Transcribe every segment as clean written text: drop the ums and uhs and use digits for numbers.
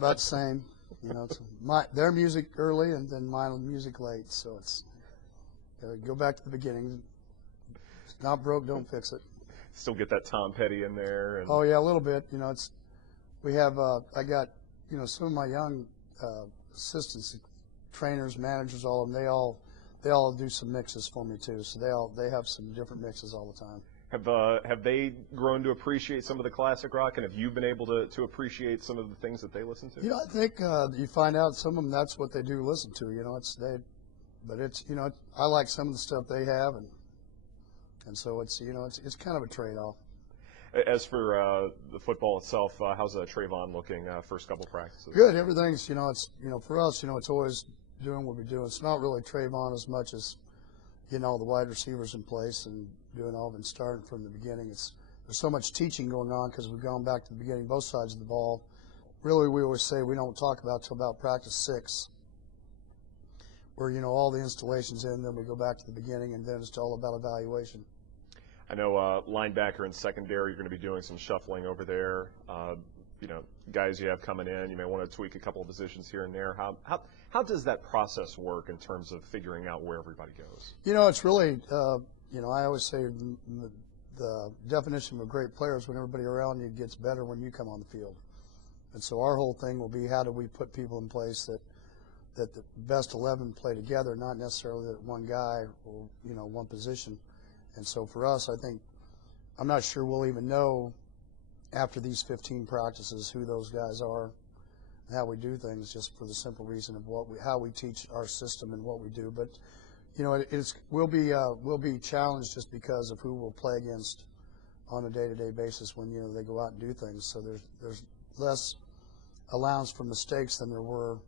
about the same. You know, it's their music early and then mine music late. So it's go back to the beginning. If it's not broke, don't fix it. Still get that Tom Petty in there. And oh yeah, a little bit. You know, we have I got some of my young assistants, trainers, managers, all of them. They all do some mixes for me too. So they have some different mixes all the time. Have they grown to appreciate some of the classic rock, and have you been able to appreciate some of the things that they listen to? I think you find out some of them that's what they do listen to. I like some of the stuff they have, and so it's kind of a trade-off. As for the football itself, how's Trayvon looking first couple practices? Good. Everything's for us it's always doing what we do. It's not really Trayvon as much as the wide receivers in place and doing all of it and starting from the beginning. There's so much teaching going on because we've gone back to the beginning, both sides of the ball. Really, we always say we don't talk about till about practice 6, where all the installations in, then we go back to the beginning, and then it's all about evaluation. I know linebacker and secondary, you're going to be doing some shuffling over there. Guys you have coming in, you may want to tweak a couple of positions here and there. How does that process work in terms of figuring out where everybody goes? It's really, I always say the definition of a great player is when everybody around you gets better when you come on the field. And so our whole thing will be how do we put people in place that the best 11 play together, not necessarily that one guy or, one position. And so for us, I think, I'm not sure we'll even know after these 15 practices who those guys are and how we do things, just for the simple reason of how we teach our system and what we do. But we'll be challenged just because of who we'll play against on a day-to-day basis when they go out and do things. So there's less allowance for mistakes than there were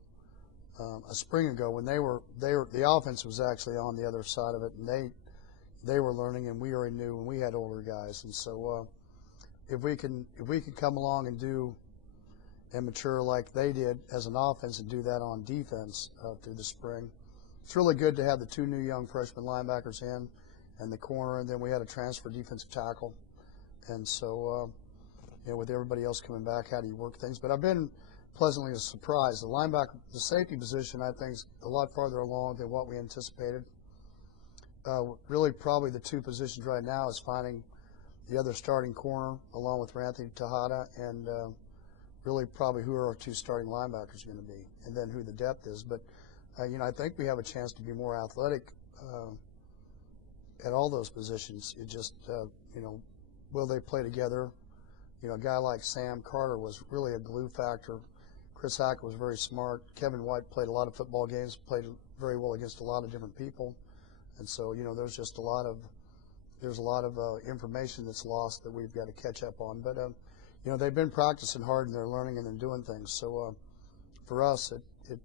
a spring ago when the offense was actually on the other side of it, and they were learning and we already knew, and we had older guys. And so if we can come along and do and mature like they did as an offense and do that on defense through the spring, it's really good to have the 2 new young freshman linebackers in and the corner, and then we had a transfer defensive tackle. And so with everybody else coming back, how do you work things? But I've been pleasantly surprised. The safety position, I think, is a lot farther along than what we anticipated. Really, probably the 2 positions right now is finding the other starting corner along with Ranthony Tejada, and really probably who our 2 starting linebackers are going to be, and then who the depth is. But I think we have a chance to be more athletic at all those positions. It just will they play together? A guy like Sam Carter was really a glue factor. Chris Hackett was very smart. Kevin White played a lot of football games, played very well against a lot of different people. And so, there's just a lot of information that's lost that we've got to catch up on. But, they've been practicing hard and they're learning and they're doing things. So for us, it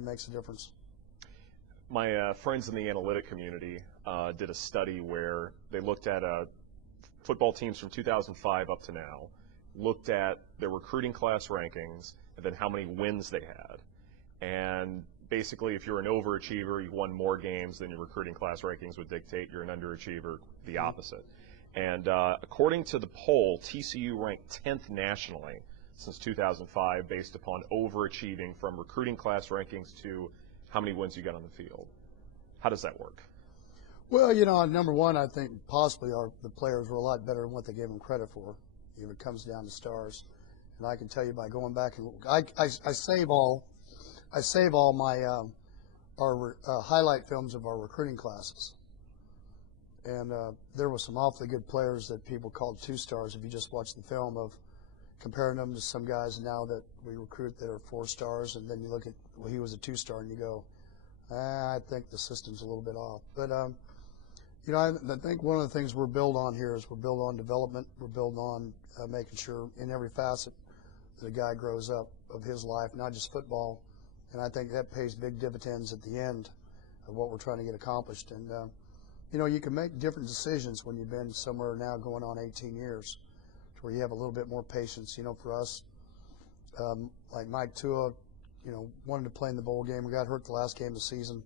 makes a difference. My friends in the analytic community did a study where they looked at football teams from 2005 up to now, looked at their recruiting class rankings, and then how many wins they had. And basically, if you're an overachiever, you won more games than your recruiting class rankings would dictate. You're an underachiever, the opposite. And according to the poll, TCU ranked 10th nationally since 2005 based upon overachieving from recruiting class rankings to how many wins you got on the field. How does that work? Well, number one, I think possibly the players were a lot better than what they gave them credit for if it comes down to stars. And I can tell you by going back and I save all my our highlight films of our recruiting classes. And there were some awfully good players that people called 2 stars if you just watch the film of comparing them to some guys now that we recruit that are 4 stars, and then you look at, well, he was a 2-star, and you go, I think the system's a little bit off. But, I think one of the things we're built on here is we're built on development. We're built on making sure in every facet that a guy grows up of his life, not just football. And I think that pays big dividends at the end of what we're trying to get accomplished. And, you can make different decisions when you've been somewhere now going on 18 years to where you have a little bit more patience. For us, like Mike Tua, wanted to play in the bowl game. We got hurt the last game of the season,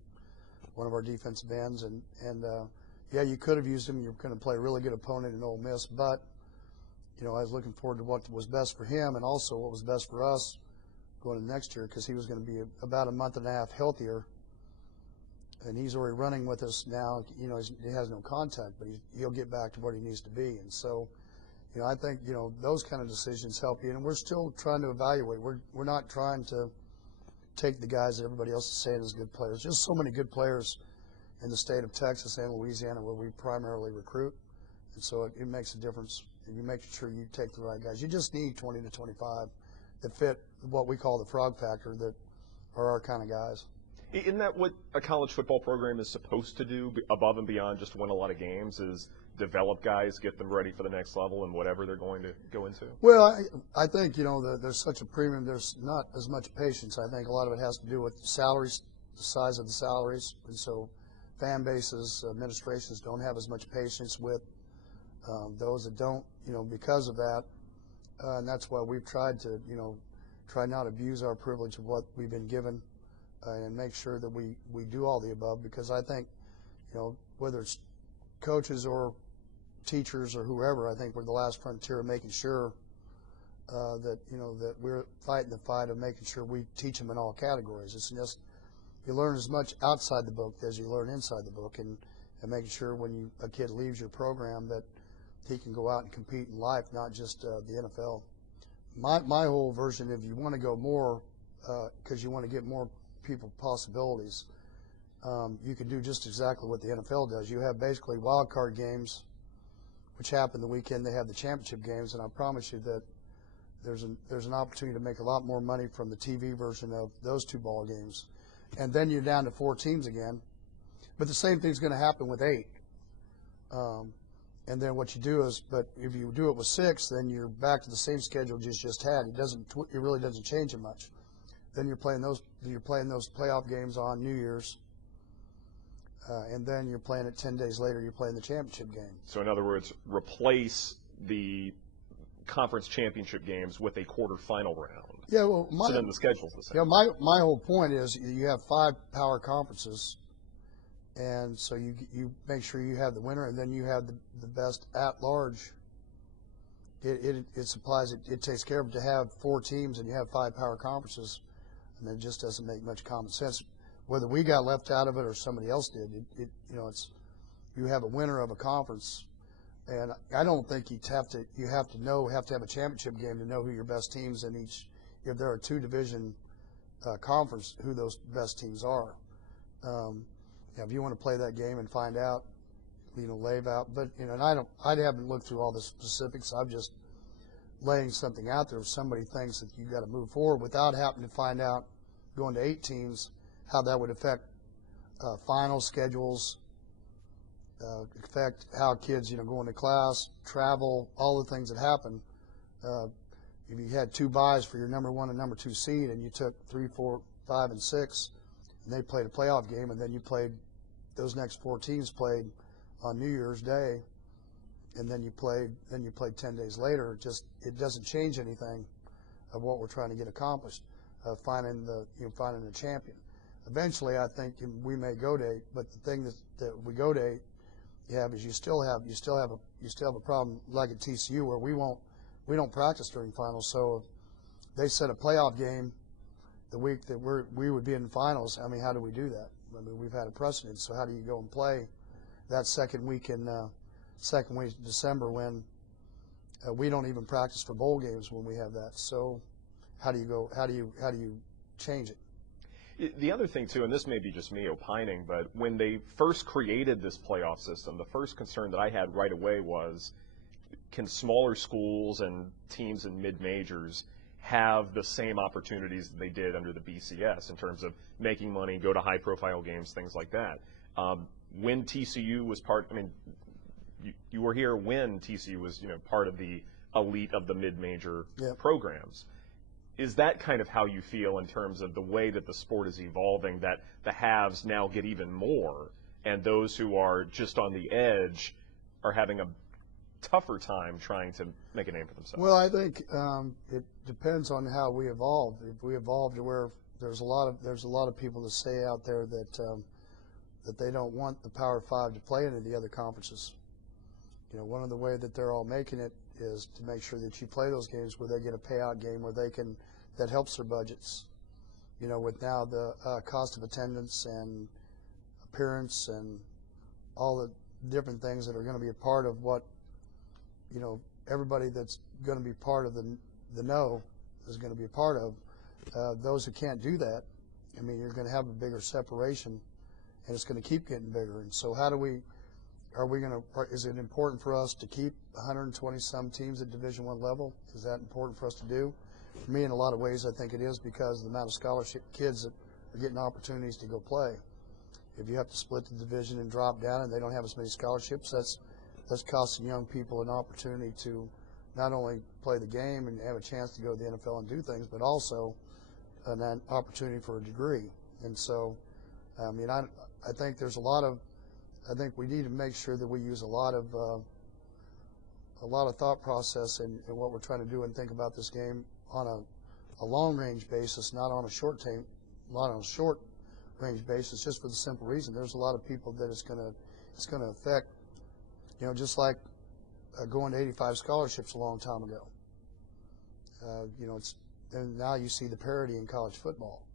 one of our defensive ends. And yeah, you could have used him. You're going to play a really good opponent in Ole Miss. But, I was looking forward to what was best for him and also what was best for us going to next year because he was going to be about a month and a half healthier. And he's already running with us now. You know, he has no contact, but he'll get back to what he needs to be. And so, you know, I think, you know, those kind of decisions help you. And we're still trying to evaluate. We're not trying to take the guys that everybody else is saying is good players. Just so many good players in the state of Texas and Louisiana where we primarily recruit. And so it makes a difference. And you make sure you take the right guys. You just need 20 to 25 that fit what we call the frog factor that are our kind of guys. Isn't that what a college football program is supposed to do above and beyond just win a lot of games, is develop guys, get them ready for the next level and whatever they're going to go into? Well, I think, you know, there's such a premium. There's not as much patience. I think a lot of it has to do with salaries, the size of the salaries. And so fan bases, administrations don't have as much patience with those that don't, you know, because of that. And that's why we've tried to, you know, try not to abuse our privilege of what we've been given. And make sure that we do all the above, because I think, you know, whether it's coaches or teachers or whoever, I think we're the last frontier of making sure that, you know, that we're fighting the fight of making sure we teach them in all categories. It's just you learn as much outside the book as you learn inside the book, and making sure when a kid leaves your program that he can go out and compete in life, not just the NFL. My whole version, if you want to go more, because you want to get more people possibilities, you can do just exactly what the NFL does. You have basically wild card games, which happen the weekend. They have the championship games, and I promise you that there's an opportunity to make a lot more money from the TV version of those two ball games. And then you're down to 4 teams again. But the same thing's going to happen with 8. And then what you do is, but if you do it with 6, then you're back to the same schedule you just had. It really doesn't change it much. Then you're playing those playoff games on New Year's, and then you're playing it 10 days later. You're playing the championship game. So in other words, replace the conference championship games with a quarterfinal round. Yeah, well, so then the schedule's the same. Yeah, my whole point is you have 5 power conferences, and so you make sure you have the winner, and then you have the best at large. It supplies it takes care of it to have 4 teams and you have 5 power conferences. And it just doesn't make much common sense. Whether we got left out of it or somebody else did, you know, you have a winner of a conference, and I don't think you have to have a championship game to know who your best teams in each. If there are 2 division conference, who those best teams are. If you want to play that game and find out, you know, lay out. But you know, and I haven't looked through all the specifics. I'm just laying something out there. If somebody thinks that you've got to move forward without having to find out, going to 8 teams, how that would affect final schedules, affect how kids, you know, go into class, travel, all the things that happen. If you had 2 buys for your number 1 and number 2 seed, and you took 3, 4, 5, and 6, and they played a playoff game, and then you played, those next 4 teams played on New Year's Day, and then you played 10 days later. It doesn't change anything of what we're trying to get accomplished, finding a champion. Eventually, I think we may go to 8, but the thing that we go to 8, is you still have a problem like at TCU where we don't practice during finals. So if they set a playoff game the week that we would be in finals, I mean, how do we do that? I mean, we've had a precedent. So how do you go and play that second week of December when we don't even practice for bowl games when we have that? So how do you change it? The other thing too, and this may be just me opining, but when they first created this playoff system, the first concern that I had right away was, can smaller schools and teams in mid-majors have the same opportunities that they did under the BCS in terms of making money, go to high-profile games, things like that? When TCU was you were here when TCU was, you know, part of the elite of the mid-major programs. Is that kind of how you feel in terms of the way that the sport is evolving, that the haves now get even more, and those who are just on the edge are having a tougher time trying to make a name for themselves? Well, I think it depends on how we evolve. If we evolve to where there's a lot of people that say out there that they don't want the Power 5 to play any of the other conferences. You know, one of the ways that they're all making it is to make sure that you play those games where they get a payout game where they can that helps their budgets. You know, with now the cost of attendance and appearance and all the different things that are going to be a part of what, you know, everybody that's going to be part of the know is going to be a part of. Those who can't do that, I mean, you're going to have a bigger separation, and it's going to keep getting bigger. And so, is it important for us to keep 120 some teams at Division I level? Is that important for us to do? For me, in a lot of ways, I think it is, because of the amount of scholarship kids that are getting opportunities to go play. If you have to split the division and drop down and they don't have as many scholarships, that's costing young people an opportunity to not only play the game and have a chance to go to the NFL and do things, but also an opportunity for a degree. And so, I mean, I think there's I think we need to make sure that we use a lot of thought process in what we're trying to do and think about this game on a long-range basis, not on a short range basis, just for the simple reason there's a lot of people that it's going to affect. You know, just like going to 85 scholarships a long time ago. You know, and now you see the parity in college football.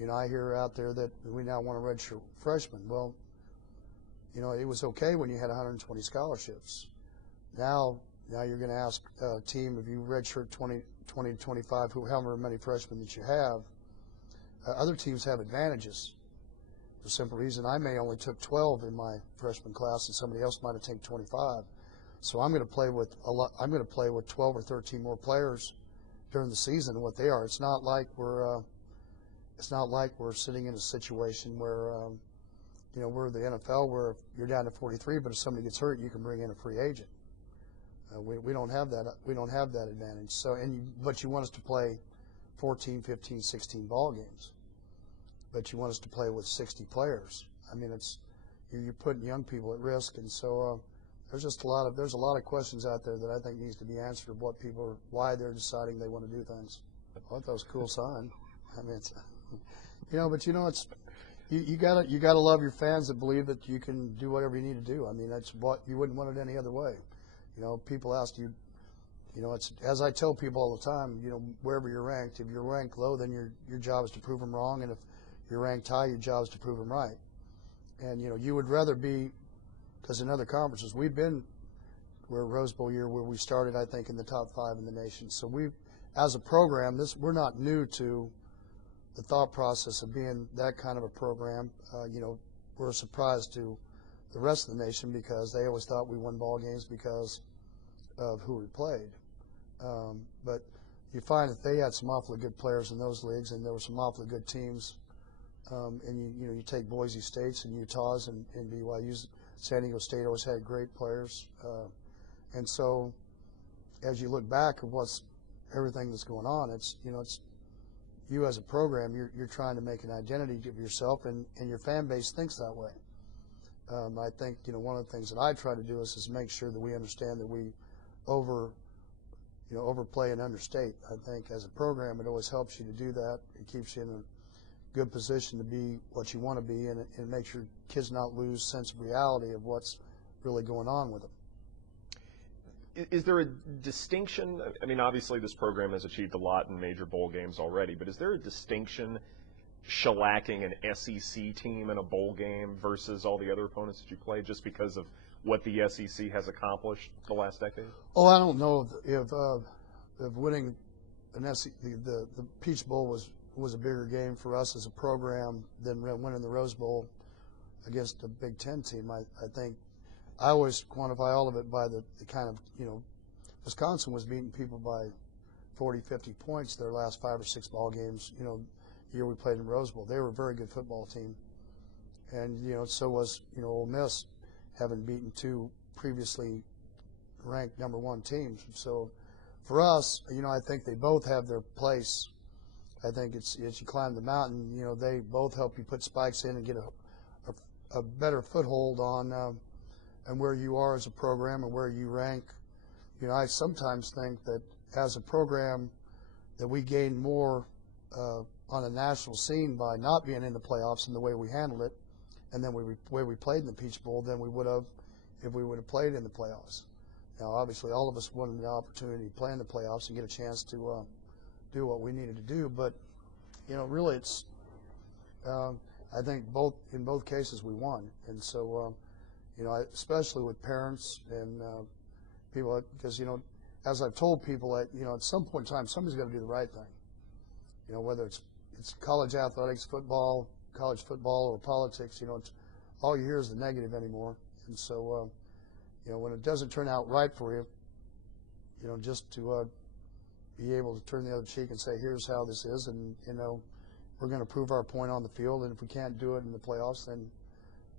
You know, I hear out there that we now want to redshirt freshmen. Well, you know, it was okay when you had 120 scholarships. Now you're going to ask a team, if you redshirt 20 to 25, however many freshmen that you have, other teams have advantages. For the simple reason, I may only took 12 in my freshman class, and somebody else might have taken 25. So I'm going to play with 12 or 13 more players during the season than what they are. It's not like we're sitting in a situation where you know, we're the NFL where you're down to 43, but if somebody gets hurt, you can bring in a free agent. We don't have that. We don't have that advantage. So, but you want us to play 14, 15, 16 ball games, but you want us to play with 60 players. I mean, you're putting young people at risk, and so there's a lot of questions out there that I think needs to be answered of why they're deciding they want to do things. I thought that was a cool sign. I mean, it's, you know, but you know, it's you gotta love your fans that believe that you can do whatever you need to do. I mean, that's what you wouldn't want it any other way. You know, people ask you. You know, it's, as I tell people all the time, you know, wherever you're ranked, if you're ranked low, then your job is to prove them wrong, and if you're ranked high, your job is to prove them right. And, you know, you would rather be, because in other conferences, we're Rose Bowl year where we started, I think, in the top 5 in the nation. So as a program, we're not new to the thought process of being that kind of a program. You know, we're a surprise to the rest of the nation because they always thought we won ball games because of who we played. But you find that they had some awfully good players in those leagues, and there were some awfully good teams. And you take Boise State's and Utah's and BYU's. San Diego State always had great players. And so, as you look back at everything that's going on, it's you as a program, you're trying to make an identity of yourself, and your fan base thinks that way. I think one of the things that I try to do is make sure that we understand that we overplay and understate. I think as a program, it always helps you to do that. It keeps you in a good position to be what you want to be, and it makes your kids not lose sense of reality of what's really going on with them. Is there a distinction? I mean, obviously this program has achieved a lot in major bowl games already, but is there a distinction shellacking an SEC team in a bowl game versus all the other opponents that you play just because of what the SEC has accomplished the last decade? Oh, I don't know if winning an SEC, the Peach Bowl was a bigger game for us as a program than winning the Rose Bowl against a Big Ten team. I think I always quantify all of it by the kind of, Wisconsin was beating people by 40, 50 points their last 5 or 6 ball games, the year we played in Rose Bowl. They were a very good football team. And, so was, Ole Miss, having beaten 2 previously ranked number 1 teams. So for us, I think they both have their place. I think it's as you climb the mountain, they both help you put spikes in and get a better foothold on and where you are as a program and where you rank. I sometimes think that as a program that we gain more on a national scene by not being in the playoffs and the way we handled it, and then the way we played in the Peach Bowl than we would have if we would have played in the playoffs. Now, obviously, all of us wanted the opportunity to play in the playoffs and get a chance to do what we needed to do. But really, it's I think in both cases we won, and so especially with parents and people, because as I've told people, at some point in time, somebody's got to do the right thing. Whether it's college athletics, football, college football, or politics, it's all you hear is the negative anymore. And so, when it doesn't turn out right for you, just to be able to turn the other cheek and say, here's how this is, and we're going to prove our point on the field, and if we can't do it in the playoffs, then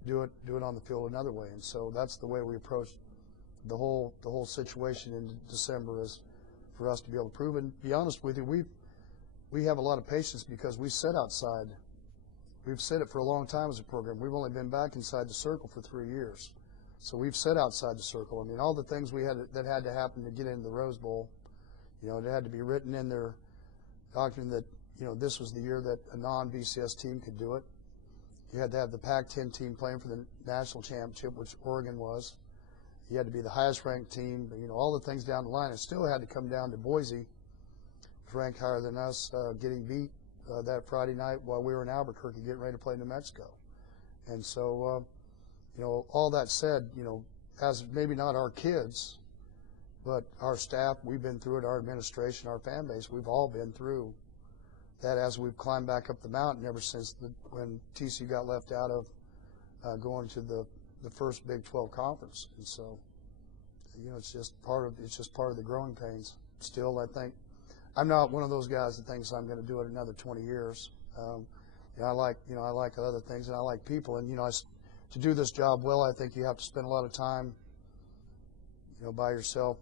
do it on the field another way. And so that's the way we approached the whole situation in December, is for us to be able to prove. And to be honest with you, we have a lot of patience because we sit outside. We've said it for a long time as a program. We've only been back inside the circle for 3 years. So we've sat outside the circle. I mean, all the things that had to happen to get into the Rose Bowl, it had to be written in their document that, this was the year that a non-BCS team could do it. You had to have the Pac-10 team playing for the national championship, which Oregon was. You had to be the highest-ranked team, all the things down the line. It still had to come down to Boise, ranked higher than us, getting beat that Friday night while we were in Albuquerque getting ready to play New Mexico. And so, all that said, as maybe not our kids, but our staff, we've been through it, our administration, our fan base, we've all been through that as we've climbed back up the mountain ever since when TCU got left out of going to the first Big 12 conference. And so, it's just part of the growing pains. Still, I think I'm not one of those guys that thinks I'm going to do it another 20 years. I like other things, and I like people. And to do this job well, I think you have to spend a lot of time, by yourself.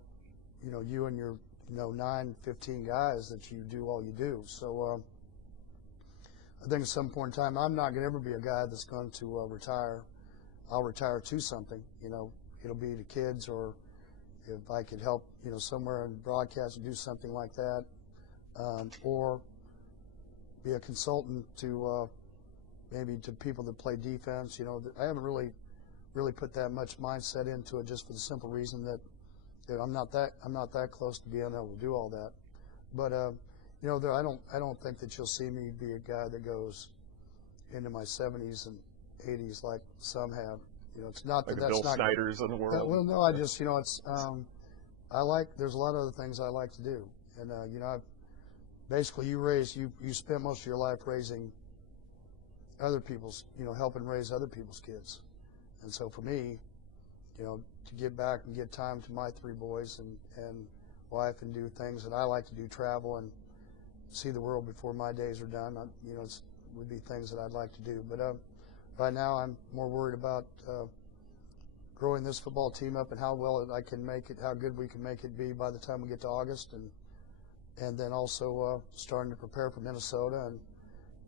You and your 9, 15 guys that you do all you do. So I think at some point in time, I'm not going to ever be a guy that's going to retire. I'll retire to something. It'll be to kids, or if I could help, somewhere in broadcast and do something like that. Or be a consultant to maybe to people that play defense. I haven't really put that much mindset into it, just for the simple reason that I'm not that close to being able to do all that. But I don't think that you'll see me be a guy that goes into my 70s and 80s like some have. It's not like that the that's Bill not Snyder's in the world. Well, no, I just it's there's a lot of other things I like to do, and basically, you spent most of your life raising other people's, helping raise other people's kids. And so for me, to get back and get time to my 3 boys and wife and do things that I like to do, travel and see the world before my days are done, would be things that I'd like to do. But right now I'm more worried about growing this football team up and how well I can make it, how good we can make it be by the time we get to August, and then also starting to prepare for Minnesota and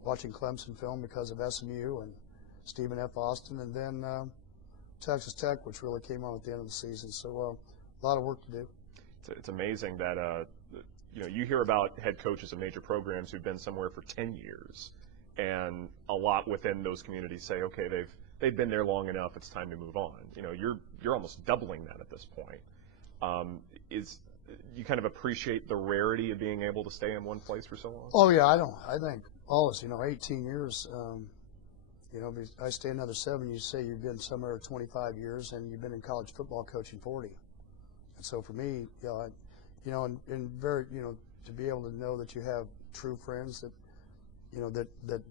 watching Clemson film because of SMU and Stephen F. Austin, and then Texas Tech, which really came on at the end of the season. So a lot of work to do. It's amazing that you hear about head coaches of major programs who've been somewhere for 10 years, and a lot within those communities say, okay, they've been there long enough, it's time to move on. You're almost doubling that at this point. You kind of appreciate the rarity of being able to stay in one place for so long? Oh yeah, I think always, 18 years, I stay another 7, you say you've been somewhere 25 years and you've been in college football coaching 40. And so for me, and very, to be able to know that you have true friends that, that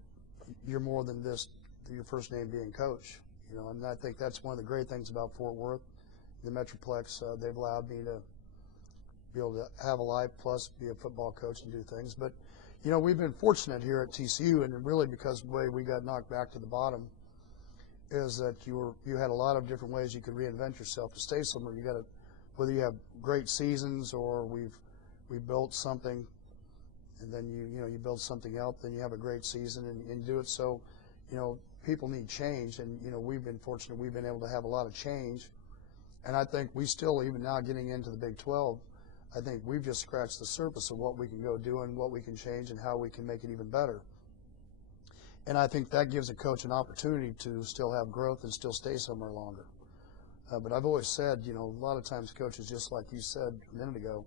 you're more than this, your first name being coach, and I think that's one of the great things about Fort Worth, the Metroplex. They've allowed me to be able to have a life plus be a football coach and do things. But, we've been fortunate here at TCU, and really because the way we got knocked back to the bottom is that you had a lot of different ways you could reinvent yourself to stay somewhere. You got to, whether you have great seasons or we built something, and then you build something else, then you have a great season and do it. So, people need change, and we've been fortunate. We've been able to have a lot of change, and I think we still, even now getting into the Big 12, I think we've just scratched the surface of what we can go do and what we can change and how we can make it even better. And I think that gives a coach an opportunity to still have growth and still stay somewhere longer. But I've always said, a lot of times coaches, just like you said a minute ago,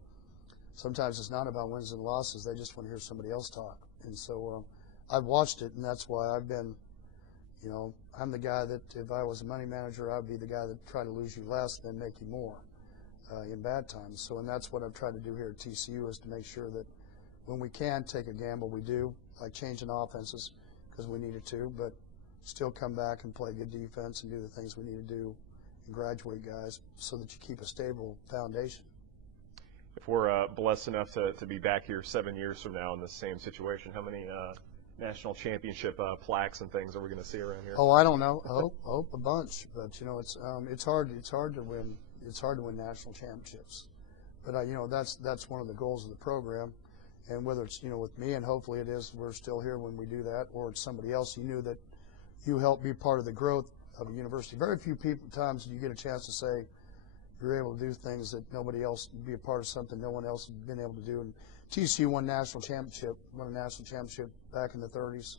sometimes it's not about wins and losses. They just want to hear somebody else talk. And so I've watched it, and that's why I've been, I'm the guy that if I was a money manager, I'd be the guy that tried to lose you less than make you more in bad times. So, and that's what I've tried to do here at TCU is to make sure that when we can take a gamble, we do, like changing offenses because we needed to, but still come back and play good defense and do the things we need to do and graduate guys so that you keep a stable foundation. If we're blessed enough to be back here 7 years from now in the same situation, how many national championship plaques and things are we going to see around here? Oh, I don't know. Hope a bunch, but it's hard to win. It's hard to win national championships, but that's one of the goals of the program. And whether it's with me, and hopefully it is, we're still here when we do that, or it's somebody else you knew that you helped be part of the growth of a university. Very few times you get a chance to say you're able to do things that nobody else, be a part of something no one else has been able to do. And TCU won a national championship back in the 30s,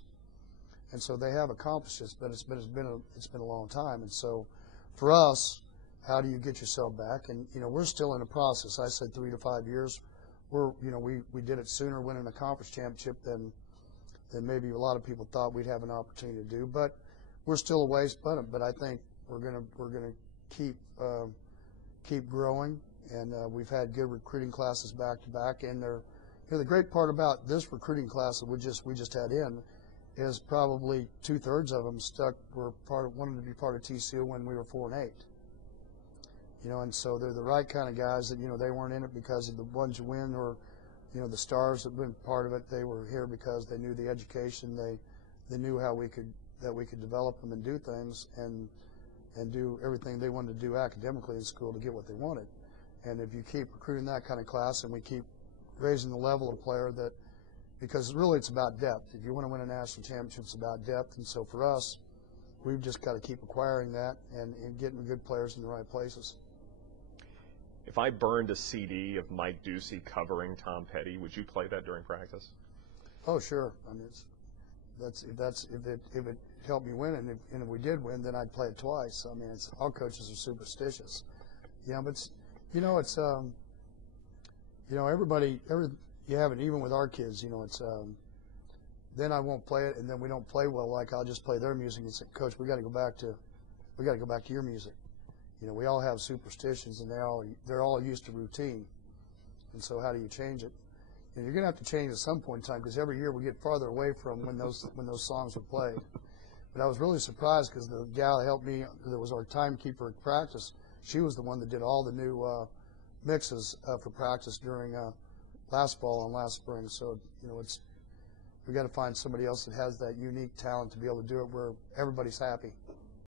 and so they have accomplished this. But it's been a long time. And so for us, how do you get yourself back? And we're still in the process. I said 3 to 5 years. We did it sooner, winning a conference championship than maybe a lot of people thought we'd have an opportunity to do. But we're still a ways, but I think we're gonna keep growing, and we've had good recruiting classes back to back. And the great part about this recruiting class that we just had in is probably 2/3 of them wanted to be part of TCU when we were 4-8. And so they're the right kind of guys that, they weren't in it because of the ones you win or, the stars that have been part of it. They were here because they knew the education. They knew how we could develop them and do things and do everything they wanted to do academically in school to get what they wanted. And if you keep recruiting that kind of class and we keep raising the level of player because really it's about depth. If you want to win a national championship, it's about depth. And so for us, we've just got to keep acquiring that and getting good players in the right places. If I burned a CD of Mike Ducey covering Tom Petty, would you play that during practice? Oh, sure. I mean, if it helped me win, and if we did win, then I'd play it twice. I mean, all coaches are superstitious. But everybody, you have it even with our kids. Then I won't play it, and then we don't play well. Like I'll just play their music and say, Coach, we got to go back to your music. We all have superstitions, and they're all used to routine. And so how do you change it? And you're going to have to change at some point in time because every year we get farther away from when those songs were played. But I was really surprised because the gal that helped me, that was our timekeeper at practice, she was the one that did all the new mixes for practice during last fall and last spring. So we got to find somebody else that has that unique talent to be able to do it where everybody's happy.